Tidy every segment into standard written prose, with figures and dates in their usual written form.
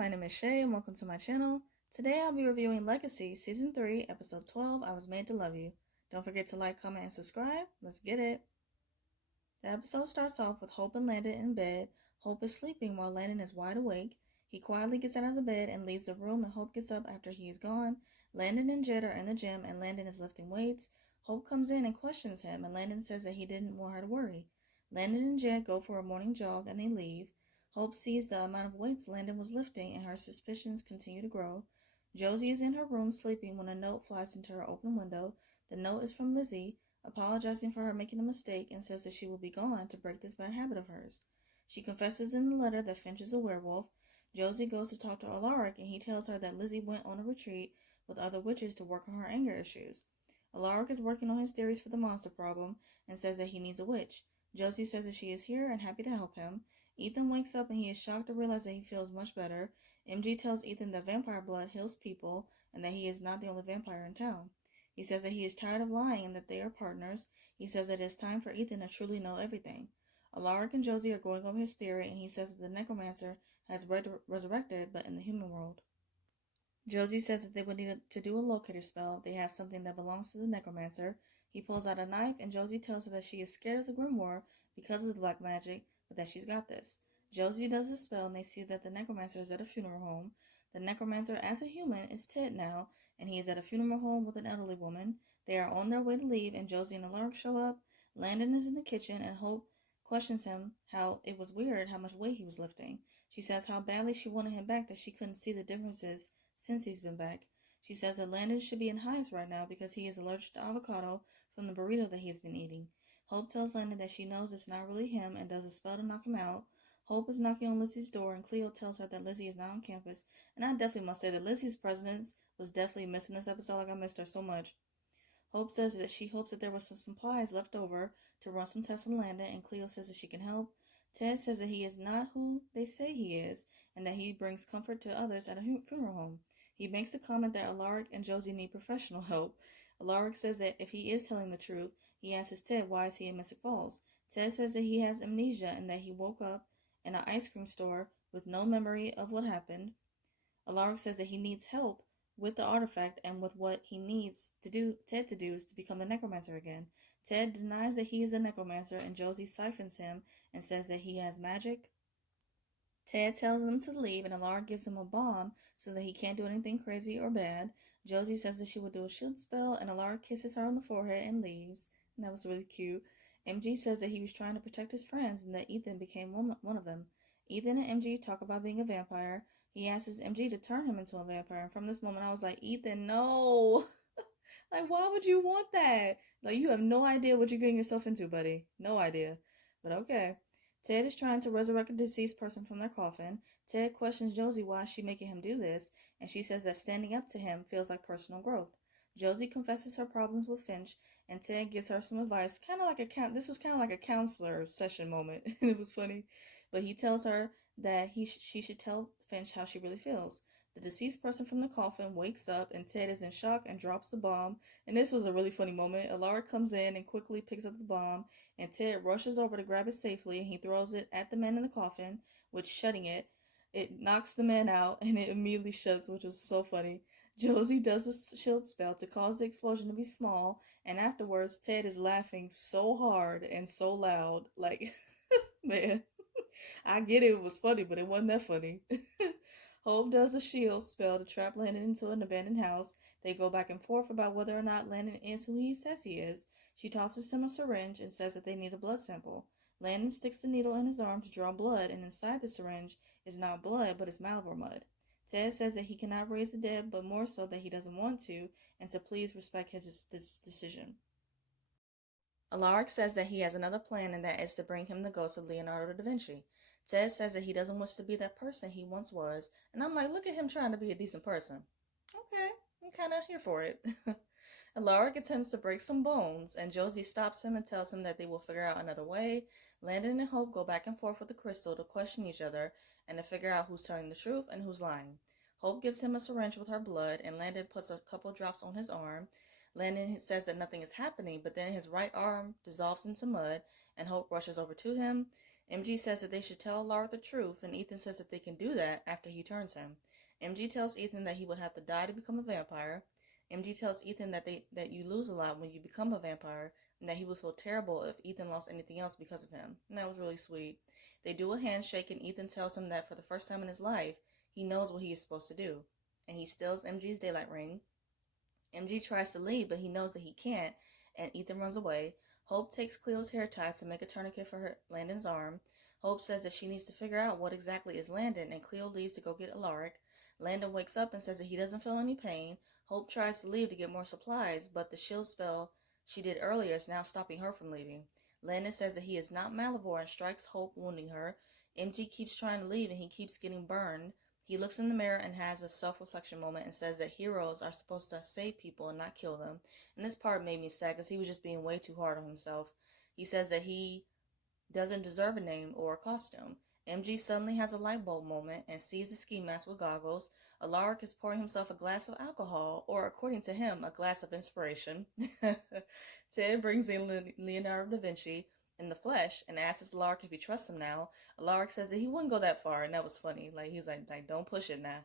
my name is Shay and welcome to my channel. Today I'll be reviewing Legacies Season 3, Episode 12, I Was Made to Love You. Don't forget to like, comment, and subscribe. Let's get it. The episode starts off with Hope and Landon in bed. Hope is sleeping while Landon is wide awake. He quietly gets out of the bed and leaves the room, and Hope gets up after he is gone. Landon and Jed are in the gym and Landon is lifting weights. Hope comes in and questions him, and Landon says that he didn't want her to worry. Landon and Jed go for a morning jog and they leave. Hope sees the amount of weights Landon was lifting and her suspicions continue to grow. Josie is in her room sleeping when a note flies into her open window. The note is from Lizzie, apologizing for her making a mistake and says that she will be gone to break this bad habit of hers. She confesses in the letter that Finch is a werewolf. Josie goes to talk to Alaric and he tells her that Lizzie went on a retreat with other witches to work on her anger issues. Alaric is working on his theories for the monster problem and says that he needs a witch. Josie says that she is here and happy to help him. Ethan wakes up and he is shocked to realize that he feels much better. MG tells Ethan that vampire blood heals people and that he is not the only vampire in town. He says that he is tired of lying and that they are partners. He says that it is time for Ethan to truly know everything. Alaric and Josie are going over his theory and he says that the necromancer has resurrected but in the human world. Josie says that they would need to do a locator spell. They have something that belongs to the necromancer. He pulls out a knife and Josie tells her that she is scared of the grimoire because of the black magic, but that she's got this. Josie does the spell and they see that the necromancer is at a funeral home. The necromancer, as a human, is Ted now, and he is at a funeral home with an elderly woman. They are on their way to leave and Josie and Alaric show up. Landon is in the kitchen and Hope questions him how it was weird how much weight he was lifting. She says how badly she wanted him back that she couldn't see the differences since he's been back. She says that Landon should be in hives right now because he is allergic to avocado from the burrito that he's been eating. Hope tells Landon that she knows it's not really him and does a spell to knock him out. Hope is knocking on Lizzie's door and Cleo tells her that Lizzie is not on campus. And I definitely must say that Lizzie's presence was definitely missing this episode. Like I missed her so much. Hope says that she hopes that there was some supplies left over to run some tests on Landon, and Cleo says that she can help. Ted says that he is not who they say he is and that he brings comfort to others at a funeral home. He makes the comment that Alaric and Josie need professional help. Alaric says that if he is telling the truth, he asks Ted why is he in Mystic Falls. Ted says that he has amnesia and that he woke up in an ice cream store with no memory of what happened. Alaric says that he needs help with the artifact and with what he needs Ted to do is to become a necromancer again. Ted denies that he is a necromancer and Josie siphons him and says that he has magic. Ted tells him to leave and Alaric gives him a bomb so that he can't do anything crazy or bad. Josie says that she will do a shield spell and Alaric kisses her on the forehead and leaves. And that was really cute. MG says that he was trying to protect his friends and that Ethan became one of them. Ethan and MG talk about being a vampire. He asks MG to turn him into a vampire, and from this moment I was like, Ethan, no! Like, why would you want that? Like, you have no idea what you're getting yourself into, buddy. No idea. But okay. Ted is trying to resurrect a deceased person from their coffin. Ted questions Josie why she's making him do this, and she says that standing up to him feels like personal growth. Josie confesses her problems with Finch, and Ted gives her some advice, kind of like this was kind of like a counselor session moment. It was funny. But he tells her that she should tell Finch how she really feels. The deceased person from the coffin wakes up and Ted is in shock and drops the bomb. And this was a really funny moment. Alaric comes in and quickly picks up the bomb and Ted rushes over to grab it safely and he throws it at the man in the coffin, which shutting it. It knocks the man out and it immediately shuts, which was so funny. Josie does a shield spell to cause the explosion to be small and afterwards Ted is laughing so hard and so loud. Like, man. I get it was funny, but it wasn't that funny. Hope does a shield spell to trap Landon into an abandoned house. They go back and forth about whether or not Landon is who he says he is. She tosses him a syringe and says that they need a blood sample. Landon sticks the needle in his arm to draw blood, and inside the syringe is not blood, but is Malvor mud. Ted says that he cannot raise the dead, but more so that he doesn't want to, and to please respect his decision. Alaric says that he has another plan, and that is to bring him the ghost of Leonardo da Vinci. Ted says that he doesn't wish to be that person he once was, and I'm like, look at him trying to be a decent person. Okay, I'm kind of here for it. Alaric attempts to break some bones, and Josie stops him and tells him that they will figure out another way. Landon and Hope go back and forth with the crystal to question each other and to figure out who's telling the truth and who's lying. Hope gives him a syringe with her blood, and Landon puts a couple drops on his arm. Landon says that nothing is happening, but then his right arm dissolves into mud, and Hope rushes over to him. MG says that they should tell Alaric the truth, and Ethan says that they can do that after he turns him. MG tells Ethan that he would have to die to become a vampire. MG tells Ethan that you lose a lot when you become a vampire, and that he would feel terrible if Ethan lost anything else because of him. And that was really sweet. They do a handshake, and Ethan tells him that for the first time in his life, he knows what he is supposed to do. And he steals MG's daylight ring. MG tries to leave, but he knows that he can't, and Ethan runs away. Hope takes Cleo's hair tie to make a tourniquet for Landon's arm. Hope says that she needs to figure out what exactly is Landon, and Cleo leaves to go get Alaric. Landon wakes up and says that he doesn't feel any pain. Hope tries to leave to get more supplies, but the shield spell she did earlier is now stopping her from leaving. Landon says that he is not Malivore and strikes Hope, wounding her. MG keeps trying to leave and he keeps getting burned. He looks in the mirror and has a self-reflection moment and says that heroes are supposed to save people and not kill them. And this part made me sad because he was just being way too hard on himself. He says that he doesn't deserve a name or a costume. MG suddenly has a light bulb moment and sees the ski mask with goggles. Alaric is pouring himself a glass of alcohol, or according to him, a glass of inspiration. Ted brings in Leonardo da Vinci in the flesh and asks Alaric if he trusts him now. Alaric says that he wouldn't go that far, and that was funny. He's like don't push it now.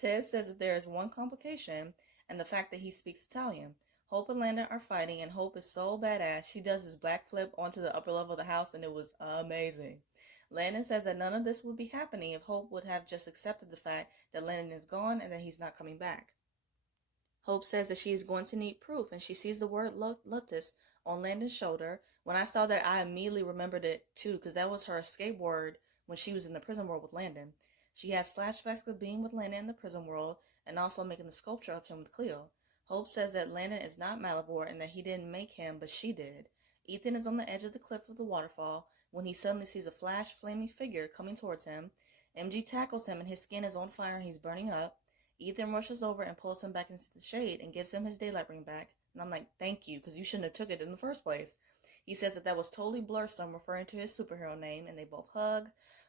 Ted says that there is one complication, and the fact that he speaks Italian. Hope and Landon are fighting, and Hope is so badass. She does this backflip onto the upper level of the house, and it was amazing. Landon says that none of this would be happening if Hope would have just accepted the fact that Landon is gone and that he's not coming back. Hope says that she is going to need proof, and she sees the word Lotus on Landon's shoulder. When I saw that, I immediately remembered it too, because that was her escape word when she was in the prison world with Landon. She has flashbacks of being with Landon in the prison world and also making the sculpture of him with Cleo. Hope says that Landon is not Malivore and that he didn't make him, but she did. Ethan is on the edge of the cliff of the waterfall when he suddenly sees a flaming figure coming towards him. MG tackles him and his skin is on fire and he's burning up. Ethan rushes over and pulls him back into the shade and gives him his daylight ring back. And I'm like, thank you, because you shouldn't have took it in the first place. He says that was totally Blursome, referring to his superhero name, and they both hug.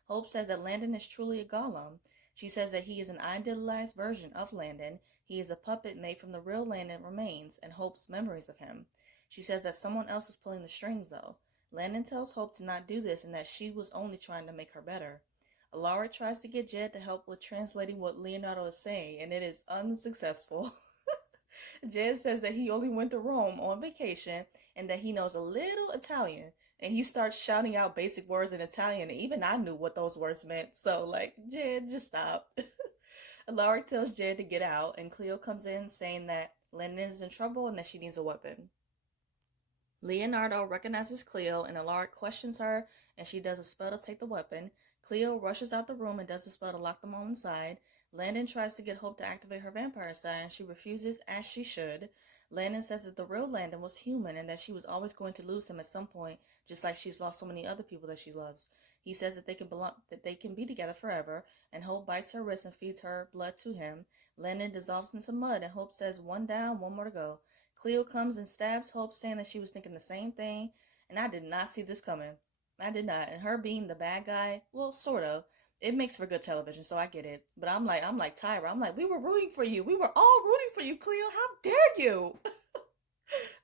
Hope says that Landon is truly a golem. She says that he is an idealized version of Landon. He is a puppet made from the real Landon remains and Hope's memories of him. She says that someone else is pulling the strings, though. Landon tells Hope to not do this and that she was only trying to make her better. Alaric tries to get Jed to help with translating what Leonardo is saying, and it is unsuccessful. Jed says that he only went to Rome on vacation and that he knows a little Italian. And he starts shouting out basic words in Italian, and even I knew what those words meant. So, Jed, just stop. Alaric tells Jed to get out, and Cleo comes in saying that Landon is in trouble and that she needs a weapon. Leonardo recognizes Cleo, and Alaric questions her, and she does a spell to take the weapon. Cleo rushes out the room and does a spell to lock them all inside. Landon tries to get Hope to activate her vampire side, and she refuses, as she should. Landon says that the real Landon was human and that she was always going to lose him at some point, just like she's lost so many other people that she loves. He says that they can be together forever, and Hope bites her wrist and feeds her blood to him. Landon dissolves into mud, and Hope says, one down, one more to go. Cleo comes and stabs Hope, saying that she was thinking the same thing, and I did not see this coming. I did not. And her being the bad guy, well, sort of. It makes for good television, so I get it. But I'm like Tyra. I'm like, we were rooting for you. We were all rooting for you, Cleo. How dare you?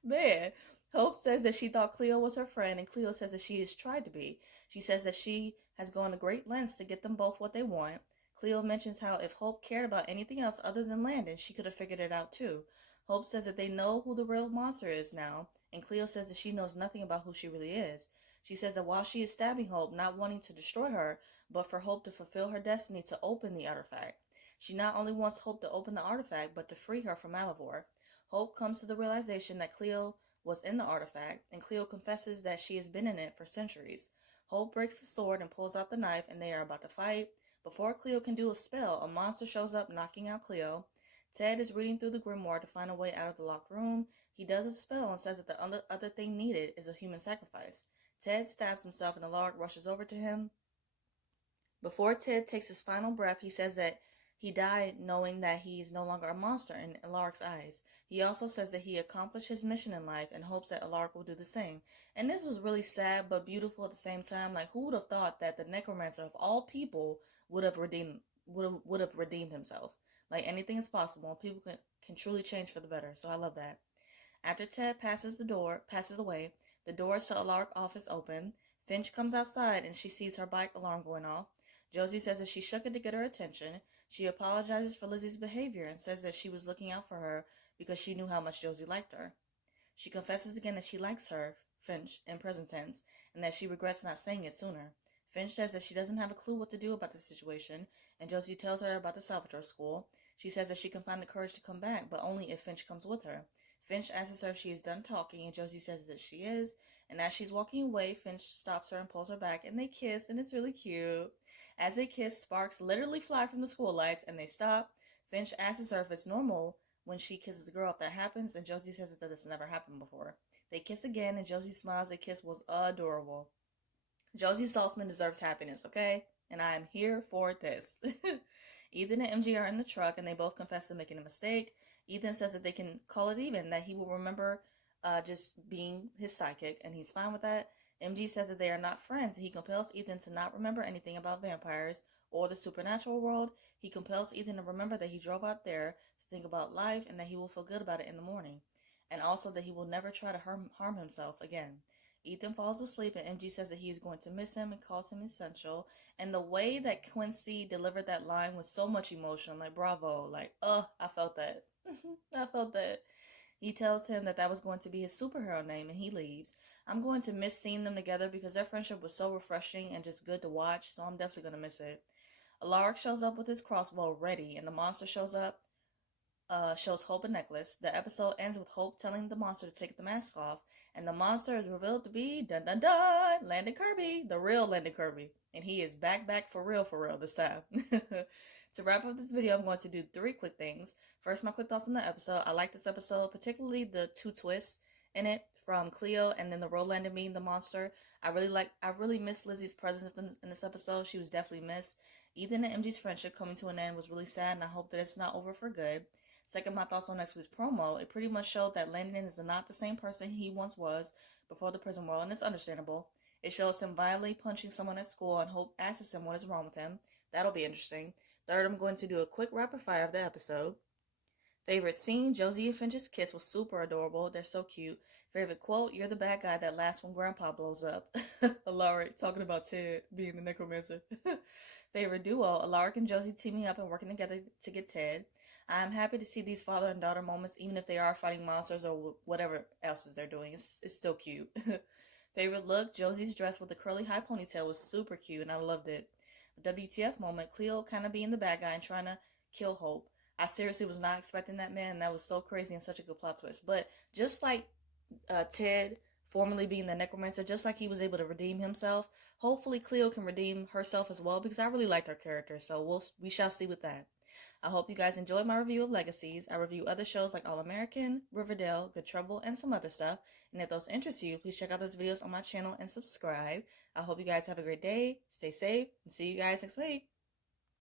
Man. Hope says that she thought Cleo was her friend, and Cleo says that she has tried to be. She says that she has gone to great lengths to get them both what they want. Cleo mentions how if Hope cared about anything else other than Landon, she could have figured it out too. Hope says that they know who the real monster is now, and Cleo says that she knows nothing about who she really is. She says that while she is stabbing Hope, not wanting to destroy her, but for Hope to fulfill her destiny to open the artifact. She not only wants Hope to open the artifact, but to free her from Malivore. Hope comes to the realization that Cleo was in the artifact, and Cleo confesses that she has been in it for centuries. Hope breaks the sword and pulls out the knife, and they are about to fight. Before Cleo can do a spell, a monster shows up, knocking out Cleo. Ted is reading through the grimoire to find a way out of the locked room. He does a spell and says that the other thing needed is a human sacrifice. Ted stabs himself and Alaric rushes over to him. Before Ted takes his final breath, he says that he died knowing that he's no longer a monster in Alaric's eyes. He also says that he accomplished his mission in life and hopes that Alaric will do the same. And this was really sad but beautiful at the same time. Who would have thought that the necromancer of all people would have redeemed himself? Anything is possible. People can truly change for the better. So I love that. After Ted passes away, the doors to Alaric's office open. Finch comes outside and she sees her bike alarm going off. Josie says that she shook it to get her attention. She apologizes for Lizzie's behavior and says that she was looking out for her because she knew how much Josie liked her. She confesses again that she likes her, Finch, in present tense, and that she regrets not saying it sooner. Finch says that she doesn't have a clue what to do about the situation, and Josie tells her about the Salvatore school. She says that she can find the courage to come back, but only if Finch comes with her. Finch asks her if she is done talking, and Josie says that she is, and as she's walking away, Finch stops her and pulls her back, and they kiss, and it's really cute. As they kiss, sparks literally fly from the school lights, and they stop. Finch asks her if it's normal when she kisses a girl if that happens, and Josie says that this never happened before. They kiss again, and Josie smiles. The kiss was adorable. Josie Saltzman deserves happiness, okay? And I am here for this. Ethan and MG are in the truck, and they both confess to making a mistake. Ethan says that they can call it even, that he will remember just being his psychic, and he's fine with that. MG says that they are not friends, and he compels Ethan to not remember anything about vampires or the supernatural world. He compels Ethan to remember that he drove out there to think about life, and that he will feel good about it in the morning. And also that he will never try to harm himself again. Ethan falls asleep, and MG says that he is going to miss him and calls him essential. And the way that Quincy delivered that line was so much emotion. Like, bravo. Like, I felt that. I felt that. He tells him that was going to be his superhero name, and he leaves. I'm going to miss seeing them together because their friendship was so refreshing and just good to watch, so I'm definitely going to miss it. Alaric shows up with his crossbow ready, and the monster shows up. Shows Hope a necklace. The episode ends with Hope telling the monster to take the mask off, and the monster is revealed to be dun dun dun Landon Kirby, the real Landon Kirby, and he is back for real this time. To wrap up this video, I'm going to do 3 quick things. First, my quick thoughts on the episode. I like this episode, particularly the 2 twists in it from Cleo and then the real Landon being the monster. I really miss Lizzie's presence in this episode. She was definitely missed. Ethan and MG's friendship coming to an end was really sad, and I hope that it's not over for good. Second, my thoughts on next week's promo. It pretty much showed that Landon is not the same person he once was before the prison world, and it's understandable. It shows him violently punching someone at school, and Hope asks him what is wrong with him. That'll be interesting. Third, I'm going to do a quick rapid fire of the episode. Favorite scene, Josie and Finch's kiss was super adorable. They're so cute. Favorite quote, you're the bad guy that laughs when Grandpa blows up. Alaric talking about Ted being the necromancer. Favorite duo, Alaric and Josie teaming up and working together to get Ted. I am happy to see these father and daughter moments, even if they are fighting monsters or whatever else they're doing. It's still cute. Favorite look, Josie's dress with the curly high ponytail was super cute, and I loved it. WTF moment, Cleo kind of being the bad guy and trying to kill Hope. I seriously was not expecting that, man. That was so crazy and such a good plot twist. But just like Ted formerly being the necromancer, just like he was able to redeem himself, hopefully Cleo can redeem herself as well, because I really liked her character. So we shall see with that. I hope you guys enjoyed my review of Legacies. I review other shows like All American, Riverdale, Good Trouble, and some other stuff. And if those interest you, please check out those videos on my channel and subscribe. I hope you guys have a great day, stay safe, and see you guys next week.